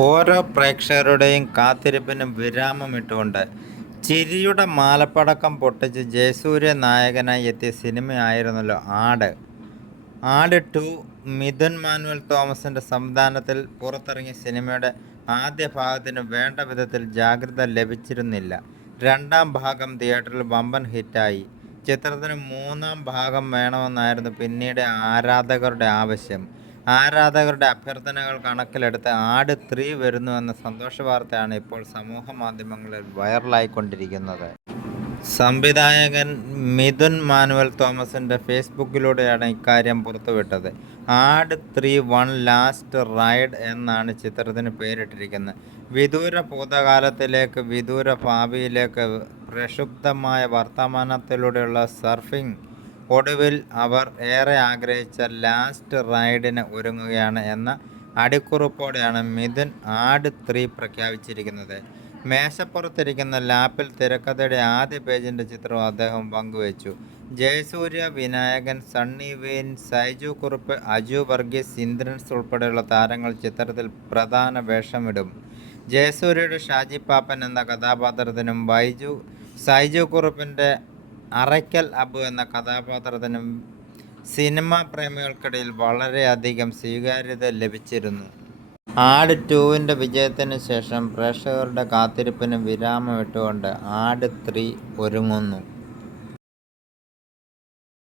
ഓരോ പ്രേക്ഷകരുടെയും കാത്തിരിപ്പിനും വിരാമമിട്ടുകൊണ്ട് ചിരിയുടെ മാലപ്പടക്കം പൊട്ടിച്ച് ജയസൂര്യ നായകനായി എത്തിയ സിനിമയായിരുന്നല്ലോ ആട്. ആട് ടു മിഥുൻ മാനുവൽ തോമസിന്റെ സംവിധാനത്തിൽ പുറത്തിറങ്ങിയ സിനിമയുടെ ആദ്യ ഭാഗത്തിന് വേണ്ട വിധത്തിൽ ജാഗ്രത ലഭിച്ചിരുന്നില്ല. രണ്ടാം ഭാഗം തിയേറ്ററിൽ വമ്പൻ ഹിറ്റായി. ചിത്രത്തിന് മൂന്നാം ഭാഗം വേണമെന്നായിരുന്നു പിന്നീട് ആരാധകരുടെ ആവശ്യം. ആരാധകരുടെ അഭ്യർത്ഥനകൾ കണക്കിലെടുത്ത് ആട് ത്രീ വരുന്നുവെന്ന സന്തോഷ വാർത്തയാണ് ഇപ്പോൾ സമൂഹ മാധ്യമങ്ങളിൽ വൈറലായിക്കൊണ്ടിരിക്കുന്നത്. സംവിധായകൻ മിഥുൻ മാനുവൽ തോമസിന്റെ ഫേസ്ബുക്കിലൂടെയാണ് ഇക്കാര്യം പുറത്തുവിട്ടത്. ആട് ത്രീ വൺ ലാസ്റ്റ് റൈഡ് എന്നാണ് ചിത്രത്തിന് പേരിട്ടിരിക്കുന്നത്. വിദൂര ഭൂതകാലത്തിലേക്ക് വിദൂര ഭാവിയിലേക്ക് പ്രക്ഷുബ്ധമായ വർത്തമാനത്തിലൂടെയുള്ള സർഫിംഗ് ഒടുവിൽ അവർ ഏറെ ആഗ്രഹിച്ച ലാസ്റ്റ് റൈഡിന് ഒരുങ്ങുകയാണ് എന്ന അടിക്കുറിപ്പോടെയാണ് മിഥുൻ ആഡ് ത്രീ പ്രഖ്യാപിച്ചിരിക്കുന്നത്. മേശപ്പുറത്തിരിക്കുന്ന ലാപ്പിൽ തിരക്കഥയുടെ ആദ്യ പേജിന്റെ ചിത്രം അദ്ദേഹം പങ്കുവച്ചു. ജയസൂര്യ വിനായകൻ സണ്ണി വെയിൻ സൈജു കുറുപ്പ് അജു വർഗീസ് ഇന്ദ്രൻസ് ഉൾപ്പെടെയുള്ള താരങ്ങൾ ചിത്രത്തിൽ പ്രധാന വേഷമിടും. ജയസൂര്യയുടെ ഷാജി പാപ്പൻ എന്ന കഥാപാത്രത്തിനും ബൈജു സൈജു കുറുപ്പിന്റെ അറയ്ക്കൽ അബു എന്ന കഥാപാത്രത്തിനും സിനിമാ പ്രേമികൾക്കിടയിൽ വളരെയധികം സ്വീകാര്യത ലഭിച്ചിരുന്നു. ആട് ടുവിന്റെ വിജയത്തിന് ശേഷം പ്രേക്ഷകരുടെ കാത്തിരിപ്പിന് വിരാമമിട്ടുകൊണ്ട് ആട് ത്രീ ഒരുങ്ങുന്നു.